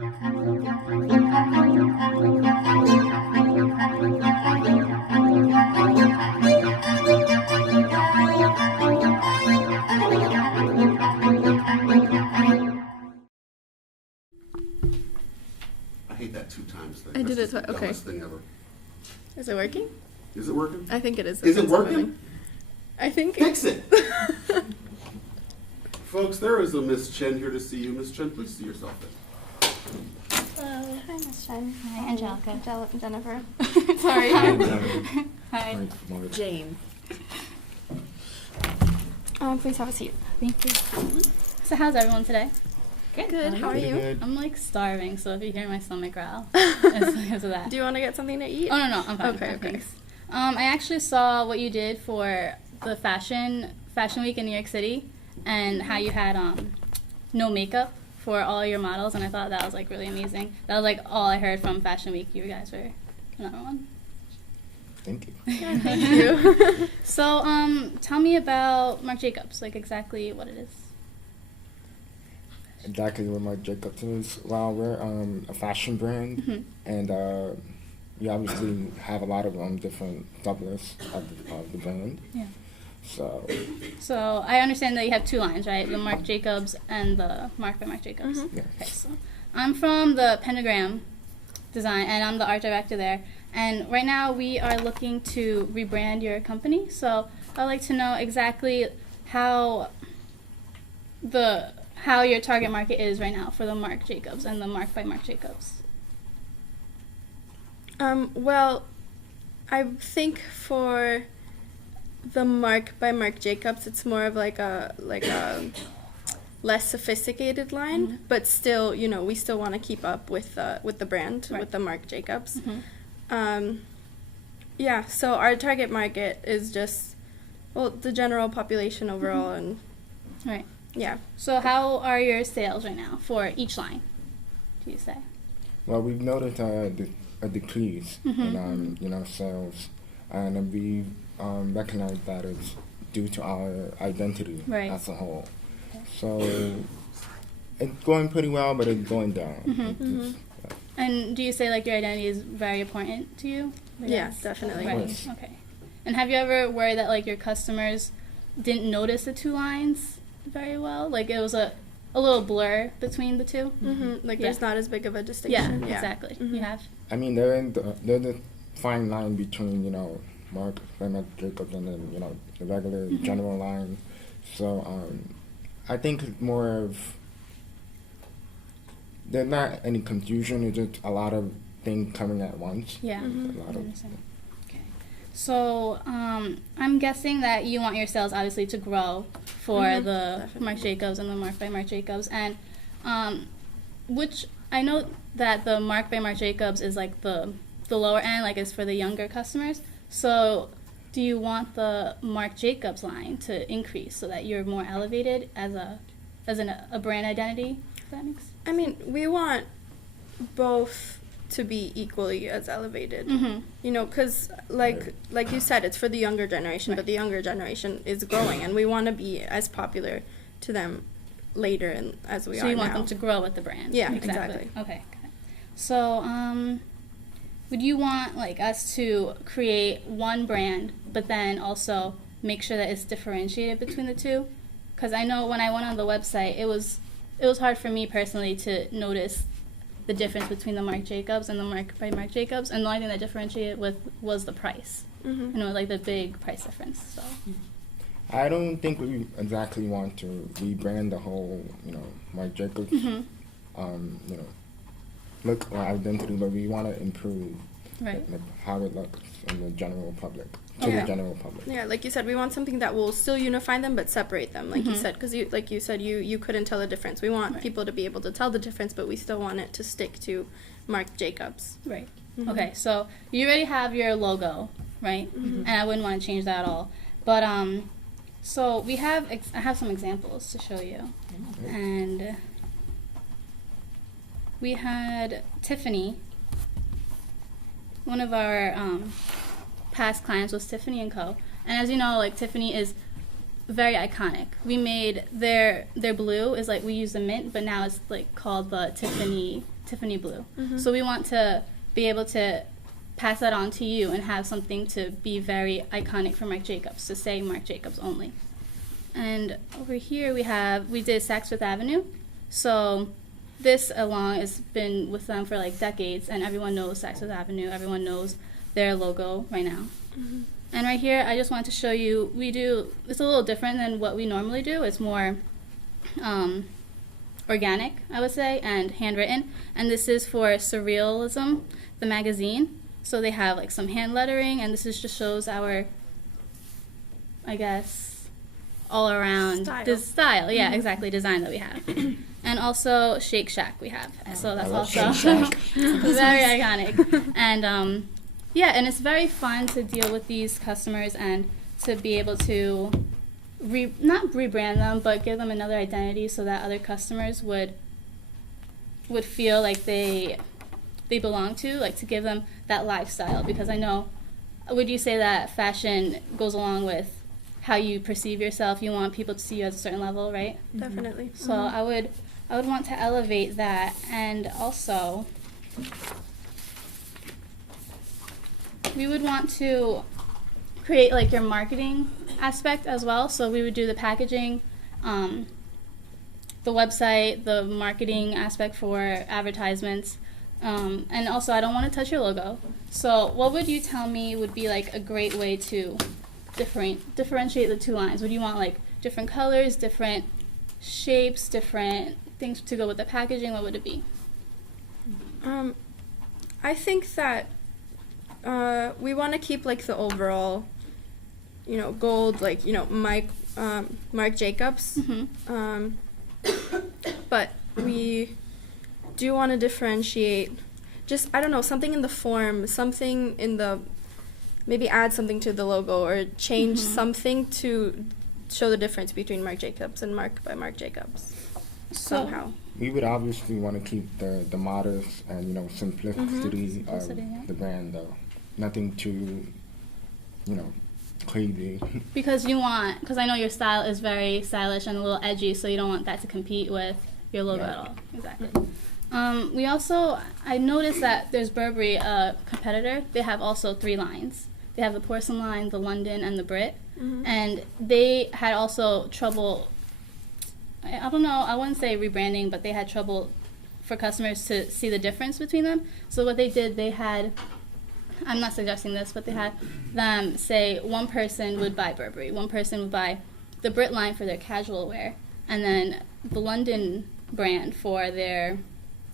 I hate that 2 times thing. I That's did it just the twice. Okay. dumbest thing ever. Is it working? Is it working? I think it is. Is it working? I think. Fix it. Folks, there is a Miss Chen here to see you. Miss Chen, please see yourself in. Hello. Hi, Miss Chen. Hi, Angelica. Jennifer. Sorry. Hi. Jane. Please have a seat. Thank you. So how's everyone today? Good. How are you? Good. I'm like starving, so if you hear my stomach growl, it's because of that. Do you want to get something to eat? Oh, no, I'm fine. Okay, okay. Thanks. I actually saw what you did for the fashion week in New York City, and how you had no makeup for all your models, and I thought that was like really amazing. That was like all I heard from Fashion Week. You guys were number one. Thank you. Yeah, thank you. So, tell me about Marc Jacobs, like exactly what it is. Exactly what Marc Jacobs is. Well, we're a fashion brand, Mhm. and we obviously have a lot of different sublets of the brand. Yeah. So, I understand that you have 2 lines, right? The Marc Jacobs and the Marc by Marc Jacobs. Mhm. yes. Okay, so I'm from the Pentagram Design, and I'm the art director there. And right now we are looking to rebrand your company. So I'd like to know exactly how your target market is right now for the Marc Jacobs and the Marc by Marc Jacobs. Well, I think for the Marc by Marc Jacobs, it's more of like a less sophisticated line, Mhm. but still, we still want to keep up with the brand, Right. with the Marc Jacobs. Mhm. Yeah, so our target market is just, well, the general population overall, and Right. yeah. So how are your sales right now for each line, do you say? Well, we've noticed a decrease Mhm. in sales, and we recognize that it's due to our identity Right. as a whole. Okay. So it's going pretty well, but it's going down. Mhm. It's- And do you say like your identity is very important to you? Like, Yeah, that's- definitely. Right. Yes. Okay. And have you ever worried that like your customers didn't notice the 2 lines very well? Like it was a little blur between the 2? Like Yeah. there's not as big of a Yeah, distinction. exactly. Mhm. You have. I mean, there's a fine line between Marc by Marc Jacobs and then the regular Mhm. general line. So I think it's more of there's not any confusion. It's just a lot of things coming at once. Yeah. Mhm. A lot I of understand. Okay. So I'm guessing that you want your sales obviously to grow for Mhm, the definitely. Marc Jacobs and the Marc by Marc Jacobs, and which I know that the Marc by Marc Jacobs is like the lower end, like is for the younger customers. So do you want the Marc Jacobs line to increase so that you're more elevated as a brand identity? If that makes sense. I mean, we want both to be equally as elevated. Mm-hmm. Because like you said, it's for the younger generation, but Right. the younger generation is growing, and we want to be as popular to them later as we are now. So you want them to grow with the brand. Yeah, exactly. Okay. Got it. So, would you want like us to create one brand, but then also make sure that it's differentiated between the 2? Because I know when I went on the website, it was hard for me personally to notice the difference between the Marc Jacobs and the Marc by Marc Jacobs, and the only thing that differentiated was the price. Mhm. And it was like the big price difference. So. I don't think we exactly want to rebrand the whole, Marc Jacobs, Mhm. look or identity, but we want to improve Right. how it looks in the general public, to Okay. the general public. Yeah, like you said, we want something that will still unify them but separate them, like you Mhm. said, because you couldn't tell the difference. We want Right. people to be able to tell the difference, but we still want it to stick to Marc Jacobs. Right. Mhm. Okay, so you already have your logo, right? Mhm. And I wouldn't want to change that at all. But so I have some examples to show you, and we had Tiffany. One of our past clients was Tiffany & Co. And as you know, like Tiffany is very iconic. We made their blue is like we use the mint, but now it's like called the Tiffany Tiffany blue. Mhm. So we want to be able to pass that on to you and have something to be very iconic for Marc Jacobs, to say Marc Jacobs only. And over here we did Saks Fifth Avenue. So this along has been with them for like decades, and everyone knows Saks Fifth Avenue. Everyone knows their logo right now. Mhm. And right here, I just wanted to show you, it's a little different than what we normally do. It's more organic, I would say, and handwritten. And this is for Surrealism, the magazine. So they have like some hand lettering, and this just shows our, I guess, all around style. Yeah, exactly, design that we have. And also Shake Shack we have. So that's I love also Shake Shack. very iconic. And yeah, and it's very fun to deal with these customers and to be able to not rebrand them, but give them another identity so that other customers would feel like they belong to, like to give them that lifestyle. Because I know, would you say that fashion goes along with how you perceive yourself? You want people to see you at a certain level, right? Definitely. So I would want to elevate that, and also we would want to create like your marketing aspect as well. So we would do the packaging, the website, the marketing aspect for advertisements, and also I don't want to touch your logo. So what would you tell me would be like a great way to differentiate the two lines? Would you want like different colors, different shapes, different things to go with the packaging? What would it be? I think that we want to keep like the overall, gold, like Marc Jacobs. Mm-hmm. But we do want to differentiate. Just I don't know, something in the form, something in the maybe add something to the logo or change something to show the difference between Marc Jacobs and Marc by Marc Jacobs somehow. We would obviously want to keep the modest and simplicity Simplicity, yeah. of the brand, though. Nothing too, crazy. Because I know your style is very stylish and a little edgy, so you don't want that to compete with your logo Yeah. at all. Exactly. I noticed that there's Burberry, a competitor. They have also 3 lines. They have the porcelain line, the London, and the Brit. Mhm. And they had also trouble, I don't know, I wouldn't say rebranding, but they had trouble for customers to see the difference between them. So what they did, I'm not suggesting this, but they had them say one person would buy Burberry, one person would buy the Brit line for their casual wear, and then the London brand for their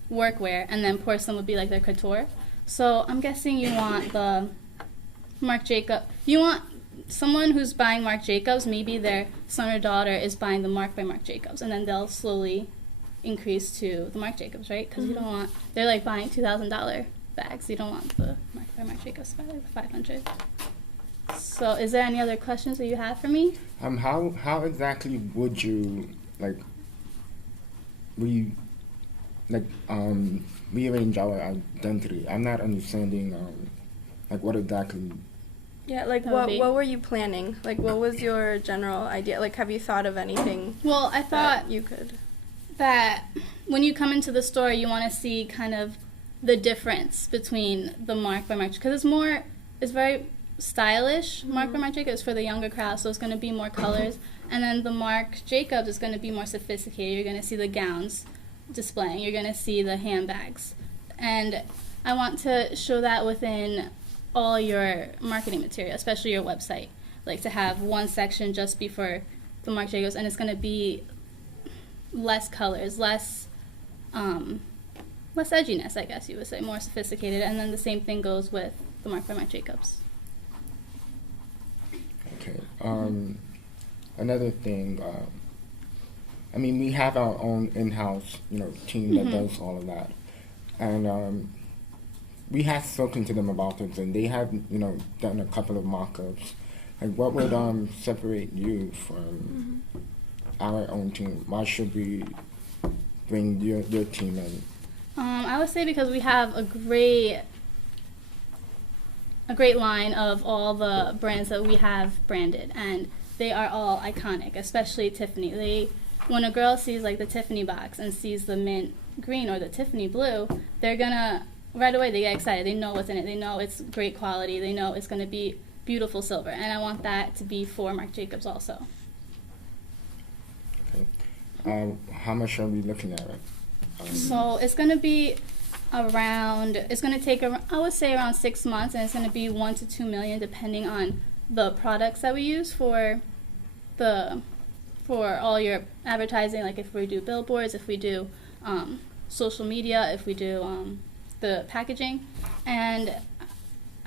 work wear, and then porcelain would be like their couture. So I'm guessing you want the Marc Jacobs. You want someone who's buying Marc Jacobs, maybe their son or daughter is buying the Marc by Marc Jacobs, and then they'll slowly increase to the Marc Jacobs, right? Because you don't want, they're like buying $2,000 bags. You don't want the Marc by Marc Jacobs by like $500. So is there any other questions that you have for me? How exactly would you rearrange our identity? I'm not understanding what exactly. Yeah, like That would be- what were you planning? Like what was your general idea? Like have you thought of anything Well, I thought that you could? that when you come into the store, you want to see kind of the difference between the Marc by Marc, because it's very stylish. Marc by Marc Jacobs is for the younger crowd, so it's going to be more colors, and then the Marc Jacobs is going to be more sophisticated. You're going to see the gowns displaying, you're going to see the handbags, and I want to show that within all your marketing material, especially your website, like to have one section just be for the Marc Jacobs, and it's going to be less colors, less edginess, I guess you would say, more sophisticated, and then the same thing goes with the Marc by Marc Jacobs. Okay. Another thing. We have our own in-house, team that does all of that, and we have spoken to them about it, and they have, done a couple of mock-ups. Like, what would separate you from our own team? Why should we bring your team in? I would say because we have a great line of all the brands that we have branded, and they are all iconic, especially Tiffany. When a girl sees like the Tiffany box and sees the mint green or the Tiffany blue, they're gonna right away they get excited. They know what's in it. They know it's great quality. They know it's gonna be beautiful silver, and I want that to be for Marc Jacobs also. Okay. How much are we looking at? So it's gonna be around. It's gonna take I would say around 6 months, and it's gonna be 1 to 2 million depending on the products that we use for all your advertising. Like if we do billboards, if we do social media, if we do the packaging, and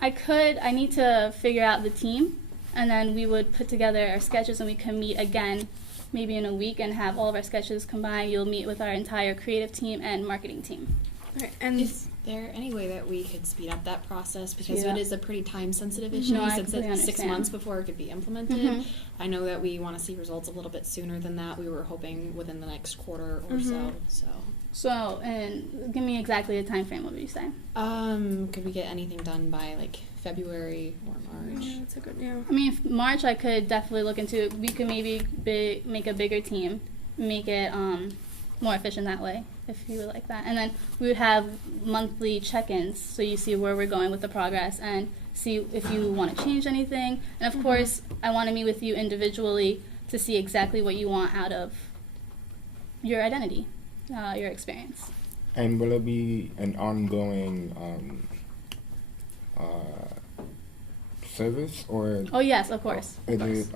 I need to figure out the team, and then we would put together our sketches, and we can meet again maybe in a week and have all of our sketches combined. You'll meet with our entire creative team and marketing team. Right, and Is there any way that we could speed up that process, because Yeah. it is a pretty time-sensitive issue? No, I since completely it's 6 understand. months before it could be implemented. Mhm. I know that we want to see results a little bit sooner than that. We were hoping within the next quarter or Mm-hmm. so. So, and give me exactly a time frame. What would you say? Could we get anything done by like February or March? yeah, that's a good, yeah. I mean, if March, I could definitely look into it. We could maybe make a bigger team, make it more efficient that way, if you would like that. And then we would have monthly check-ins, so you see where we're going with the progress and see if you want to change anything. And of course, I want to meet with you individually to see exactly what you want out of your identity, your experience. And will it be an ongoing service, or Oh yes, of course. is it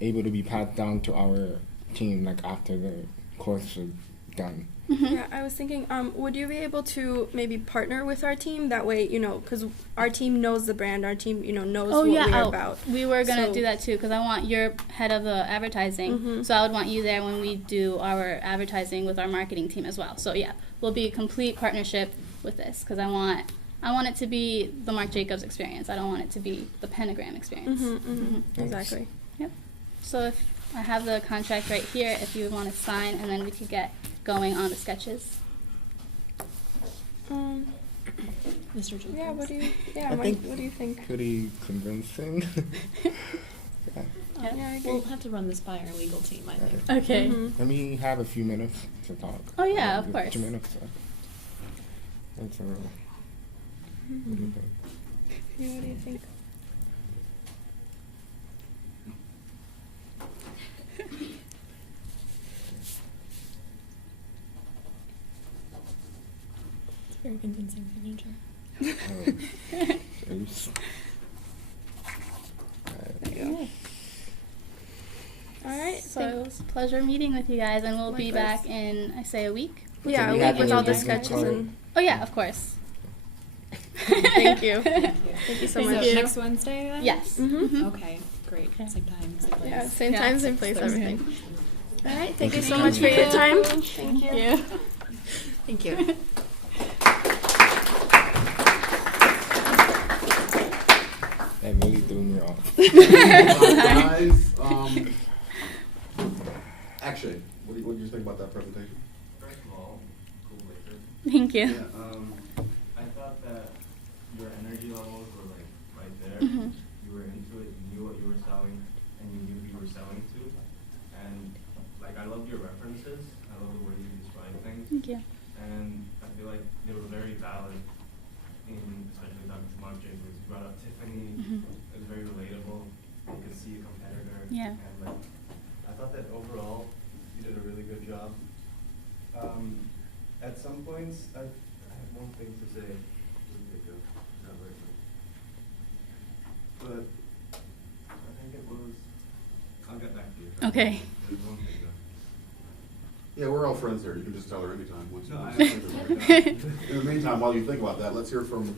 able to be passed down to our team like after the course is done? Yeah, I was thinking, would you be able to maybe partner with our team? That way, you know, because our team knows the brand, our team, you know, knows Oh what yeah, we're about. we were gonna So- do that too, because I want your head of the advertising. Mhm. So I would want you there when we do our advertising with our marketing team as well. So yeah, we'll be a complete partnership with this, because I want it to be the Marc Jacobs experience. I don't want it to be the Pentagram experience. Exactly. So if I have the contract right here, if you would want to sign, and then we could get going on the sketches. Um, Mr. Jacobs? yeah, what do you, yeah, I Mike, think- what do you think? Pretty convincing. Yeah. Yeah, I agree. We'll have to run this by our legal team, I think. Right. Okay. Mhm. Let me have a few minutes to talk. Oh, yeah, of Just course. 2 minutes. That's what do you think? Yeah, what do you think? It's very convincing signature. Oops. There you go. All right. So it was a pleasure meeting with you guys, and we'll be Likewise. back in, I say, a week. Yeah, we a have week with any all the business sketches card? and Oh yeah, of course. thank you. Thank you. Thank you so So much. next Wednesday then? Yes. Mm-hmm. Okay, great. Same time, same place. Yeah, same Yeah. time, same place, Same everything. All right. Thank you so Thank much for you. your time. Thank you. Thank you. That really threw me off. Guys, actually, what do you think about that presentation? First of all, cool later. Thank you. Yeah. I thought that your energy levels were like right there. Mhm. You were into it, you knew what you were selling, and you knew who you were selling to. And like I love your references. I love the way you describe things. Thank you. And I feel like they were very valid in especially Dr. Marc Jacobs. You brought up Tiffany. Mhm. It was very relatable. You could see a competitor. Yeah. And like I thought that overall you did a really good job. At some points I have one thing to say. Not right now. But I think it was I'll get back to you. Okay. There's one thing though. Yeah, we're all friends here. You can just tell her anytime. Once you No, want to think about it. In the meantime, while you think about that, let's hear from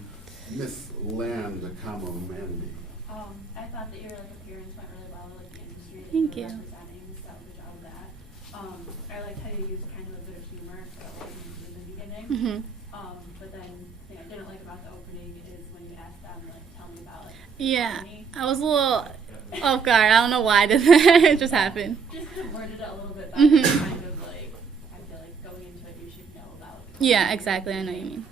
Miss Land Mandy. I thought that your like appearance went really well with the industry that Thank you were you. representing, so good job with that. I liked how you used kind of a bit of humor for in the beginning. Mhm. But then the thing I didn't like about the opening is when you asked them like tell me about like Yeah. Tiffany. I was a little off guard. I don't know why did that. It just happened. Just kind of worded it a little bit better, Mhm. kind of like I feel like going into it you should know about. Yeah, exactly. I know what you mean.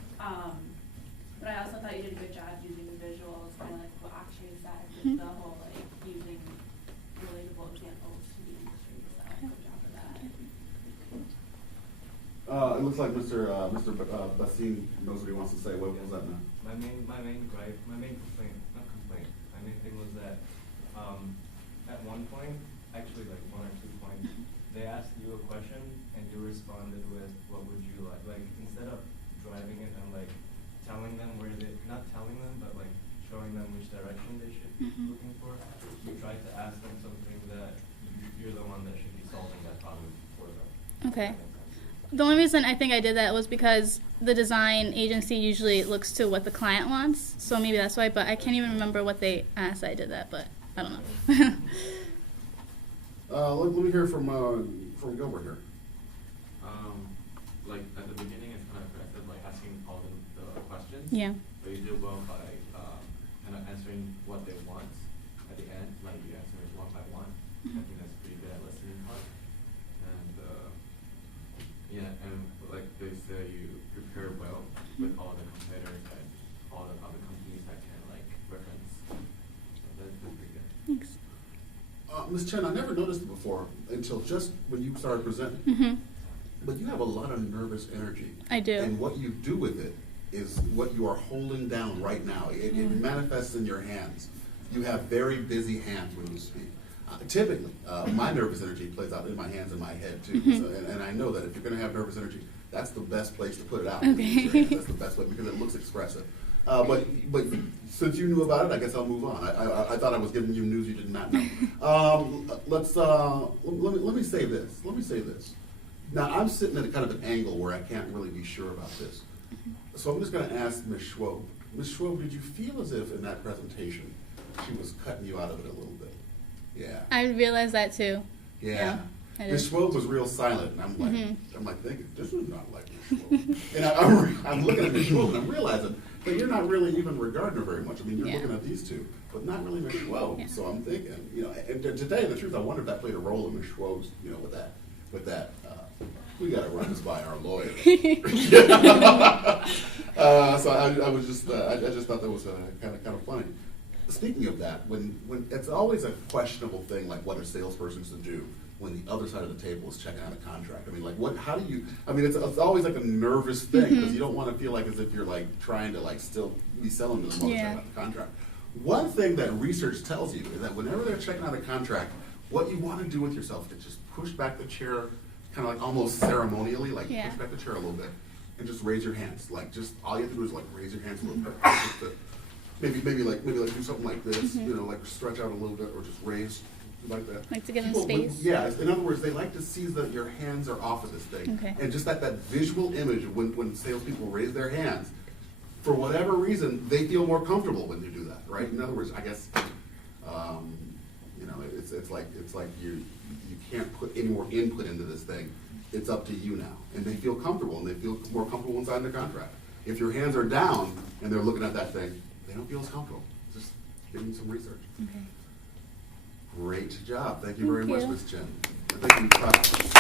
But I also thought you did a good job using the visuals, kind of like what Akshay said, Mhm. with the whole like using relatable examples to the industry. So good job for that. It looks like Mr. Bassim knows what he wants to say. What was that now? My main complaint, not complaint, my main thing was that, at one point, actually like 1 or 2 points, they asked you a question and you responded with, what would you like? Like, instead of driving it and like telling them where they, not telling them, but like showing them which direction they should be looking for, you tried to ask them something that you're the one that should be solving that problem for them. Okay. The only reason I think I did that was because the design agency usually looks to what the client wants, so maybe that's why, but I can't even remember what they asked I did that, but I don't know. Let me hear from Gilbert here. Like at the beginning, it's kind of aggressive, like asking all the questions. Yeah. But you do well by kind of answering what they want at the end, like you answer it one by one. I think that's pretty good at listening part. And yeah, and like they say, you prepare well with all the competitors and all the other companies that can like reference. So that's pretty good. Thanks. Ms. Chen, I never noticed it before until just when you started presenting. But you have a lot of nervous energy. I do. And what you do with it is what you are holding down right now. It manifests in your hands. You have very busy hands when you speak. Typically, my nervous energy plays out in my hands and my head too. So, and I know that if you're going to have nervous energy, that's the best place to put it out. Okay. That's the best way because it looks expressive. But since you knew about it, I guess I'll move on. I thought I was giving you news you did not know. Let me say this. Let me say this. Now, I'm sitting at a kind of an angle where I can't really be sure about this. So I'm just going to ask Ms. Schwob. Ms. Schwob, did you feel as if in that presentation she was cutting you out of it a little bit? Yeah. I realized that too. Yeah. I did. Ms. Schwob was real silent, and I'm like thinking, this is not like Ms. Schwob. And I'm looking at Ms. Schwob, and I'm realizing that you're not really even regarding her very much. I mean, you're looking at these two, but not really Ms. Schwob. Yeah. So I'm thinking, and to tell you the truth, I wonder if that played a role in Ms. Schwob's, with that. We got to run this by our lawyer. So I was just, I just thought that was kind of funny. Speaking of that, when it's always a questionable thing, like what a salesperson should do when the other side of the table is checking out a contract. I mean, like how do you? I mean, it's always like a nervous thing because you don't want to feel like as if you're like trying to like still be selling to them while they're checking out the contract. One thing that research tells you is that whenever they're checking out a contract, what you want to do with yourself is just push back the chair, kind of like almost ceremonially, like push back the chair a little bit, and just raise your hands. Like just all you have to do is like raise your hands a little bit. Just to, maybe like do something like this, like stretch out a little bit, or just raise like that. Like to give them space. In other words, they like to see that your hands are off of this thing, and just that visual image of when salespeople raise their hands, for whatever reason, they feel more comfortable when they do that, right? In other words, I guess, it's like you can't put any more input into this thing. It's up to you now, and they feel comfortable, and they feel more comfortable inside the contract. If your hands are down and they're looking at that thing, they don't feel as comfortable. Just give them some research. Okay. Great job. Thank you very Thank much, you. Ms. Chen. Thank you.